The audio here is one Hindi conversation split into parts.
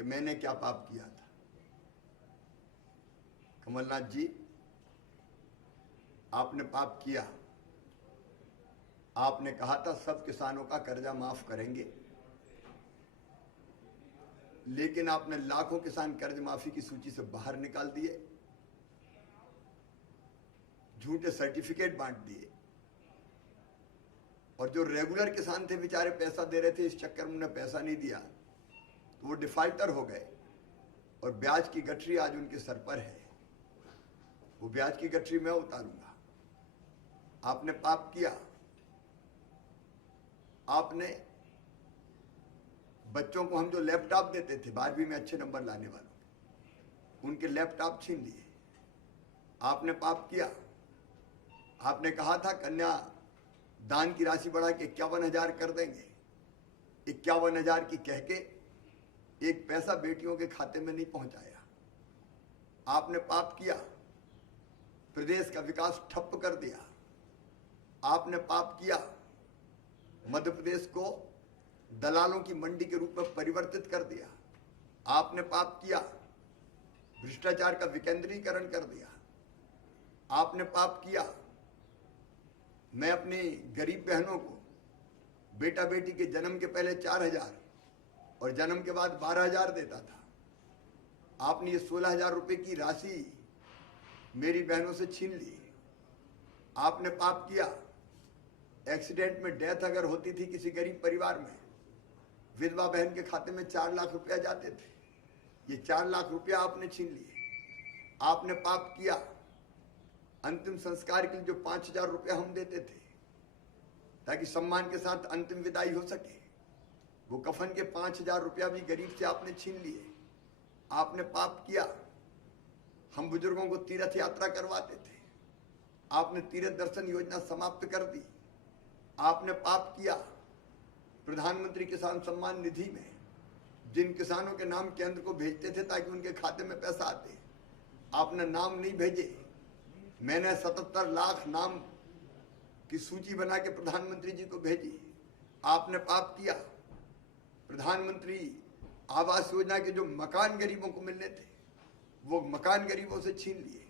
कि मैंने क्या पाप किया था। कमलनाथ जी, आपने पाप किया। आपने कहा था सब किसानों का कर्जा माफ करेंगे, लेकिन आपने लाखों किसान कर्ज माफी की सूची से बाहर निकाल दिए, झूठे सर्टिफिकेट बांट दिए, और जो रेगुलर किसान थे बेचारे पैसा दे रहे थे, इस चक्कर में उन्हें पैसा नहीं दिया तो वो डिफाल्टर हो गए और ब्याज की गठरी आज उनके सर पर है। वो ब्याज की गठरी मैं उतारूंगा। आपने पाप किया। आपने बच्चों को हम जो लैपटॉप देते थे 12वीं में अच्छे नंबर लाने वालों, उनके लैपटॉप छीन लिए। आपने पाप किया। आपने कहा था कन्या दान की राशि बढ़ा के 51,000 कर देंगे। 51,000 की कह के एक पैसा बेटियों के खाते में नहीं पहुंचाया। आपने पाप किया। प्रदेश का विकास ठप्प कर दिया। आपने पाप किया। मध्य प्रदेश को दलालों की मंडी के रूप में परिवर्तित कर दिया। आपने पाप किया। भ्रष्टाचार का विकेंद्रीकरण कर दिया। आपने पाप किया। मैं अपनी गरीब बहनों को बेटा बेटी के जन्म के पहले 4,000 और जन्म के बाद 12,000 देता था। आपने ये 16,000 रुपए की राशि मेरी बहनों से छीन ली। आपने पाप किया। एक्सीडेंट में डेथ अगर होती थी किसी गरीब परिवार में, विधवा बहन के खाते में 4 लाख रुपया जाते थे। ये 4 लाख रुपया आपने छीन लिए। आपने पाप किया। अंतिम संस्कार के लिए जो 5,000 रुपया हम देते थे ताकि सम्मान के साथ अंतिम विदाई हो सके, वो कफन के 5,000 रुपया भी गरीब से आपने छीन लिए। आपने पाप किया। हम बुजुर्गों को तीर्थ यात्रा करवाते थे, आपने तीर्थ दर्शन योजना समाप्त कर दी। आपने पाप किया। प्रधानमंत्री किसान सम्मान निधि में जिन किसानों के नाम केंद्र को भेजते थे ताकि उनके खाते में पैसा आते, आपने नाम नहीं भेजे। मैंने 77 लाख नाम की सूची बना के प्रधानमंत्री जी को भेजी। आपने पाप किया। प्रधानमंत्री आवास योजना के जो मकान गरीबों को मिलने थे, वो मकान गरीबों से छीन लिए।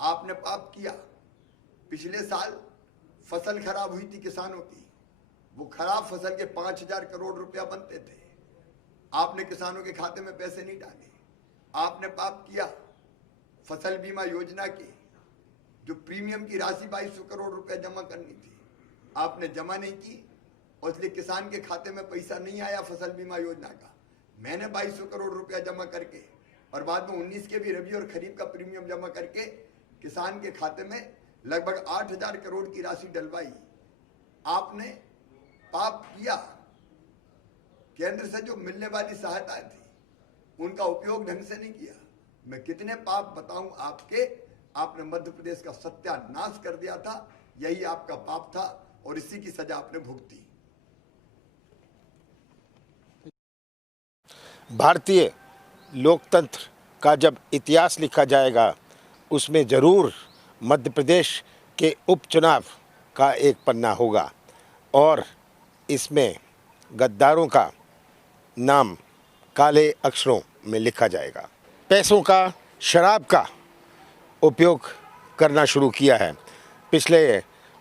आपने पाप किया। पिछले साल फसल खराब हुई थी किसानों की, वो खराब फसल के 5,000 करोड़ रुपया बनते थे, आपने किसानों के खाते में पैसे नहीं डाले। आपने पाप किया। फसल बीमा योजना की जो प्रीमियम की राशि 2200 करोड़ रुपया जमा करनी थी, आपने जमा नहीं की और इसलिए किसान के खाते में पैसा नहीं आया फसल बीमा योजना का। मैंने 2200 करोड़ रुपया जमा करके और बाद में 19 के भी रबी और खरीफ का प्रीमियम जमा करके किसान के खाते में लगभग 8,000 करोड़ की राशि डलवाई। आपने पाप किया। केंद्र से जो मिलने वाली सहायता थी उनका उपयोग ढंग से नहीं किया। मैं कितने पाप बताऊं आपके। आपने मध्य प्रदेश का सत्यानाश कर दिया था, यही आपका पाप था और इसी की सजा आपने भुगती। भारतीय लोकतंत्र का जब इतिहास लिखा जाएगा उसमें ज़रूर मध्य प्रदेश के उपचुनाव का एक पन्ना होगा और इसमें गद्दारों का नाम काले अक्षरों में लिखा जाएगा। पैसों का, शराब का उपयोग करना शुरू किया है। पिछले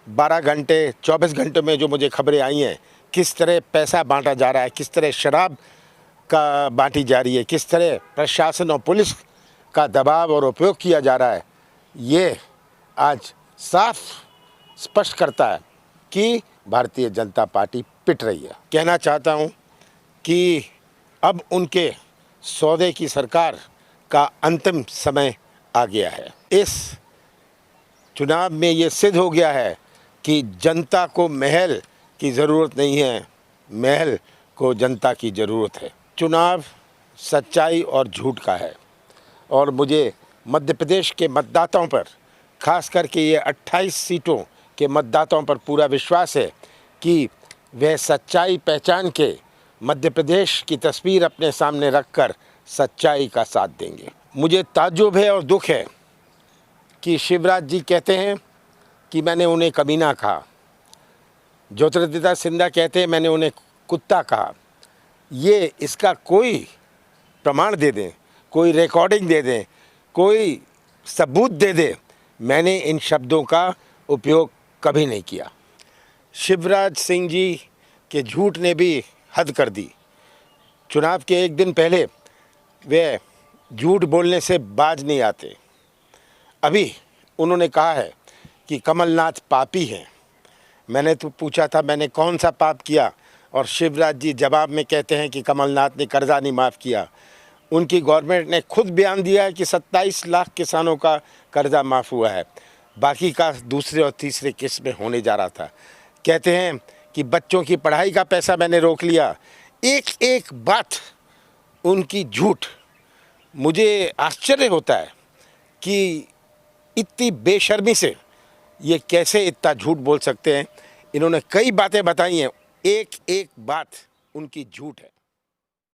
12 घंटे 24 घंटे में जो मुझे खबरें आई हैं, किस तरह पैसा बांटा जा रहा है, किस तरह शराब का बांटी जा रही है, किस तरह प्रशासन और पुलिस का दबाव और उपयोग किया जा रहा है, ये आज साफ स्पष्ट करता है कि भारतीय जनता पार्टी पिट रही है। कहना चाहता हूँ कि अब उनके सौदे की सरकार का अंतिम समय आ गया है। इस चुनाव में ये सिद्ध हो गया है कि जनता को महल की ज़रूरत नहीं है, महल को जनता की ज़रूरत है। चुनाव सच्चाई और झूठ का है और मुझे मध्य प्रदेश के मतदाताओं पर, खास करके ये 28 सीटों के मतदाताओं पर पूरा विश्वास है कि वह सच्चाई पहचान के मध्य प्रदेश की तस्वीर अपने सामने रखकर सच्चाई का साथ देंगे। मुझे ताज्जुब है और दुख है कि शिवराज जी कहते हैं कि मैंने उन्हें कमीना कहा, ज्योतिरादित्य सिंधिया कहते हैं मैंने उन्हें कुत्ता कहा। ये इसका कोई प्रमाण दे दें, कोई रिकॉर्डिंग दे दें, कोई सबूत दे दें। मैंने इन शब्दों का उपयोग कभी नहीं किया। शिवराज सिंह जी के झूठ ने भी हद कर दी। चुनाव के एक दिन पहले वे झूठ बोलने से बाज नहीं आते। अभी उन्होंने कहा है कि कमलनाथ पापी हैं। मैंने तो पूछा था मैंने कौन सा पाप किया, और शिवराज जी जवाब में कहते हैं कि कमलनाथ ने कर्जा नहीं माफ़ किया। उनकी गवर्नमेंट ने खुद बयान दिया है कि 27 लाख किसानों का कर्जा माफ़ हुआ है, बाकी का दूसरे और तीसरे किस्त में होने जा रहा था। कहते हैं कि बच्चों की पढ़ाई का पैसा मैंने रोक लिया। एक एक बात उनकी झूठ। मुझे आश्चर्य होता है कि इतनी बेशर्मी से ये कैसे इतना झूठ बोल सकते हैं। इन्होंने कई बातें बताई हैं, एक एक बात उनकी झूठ है।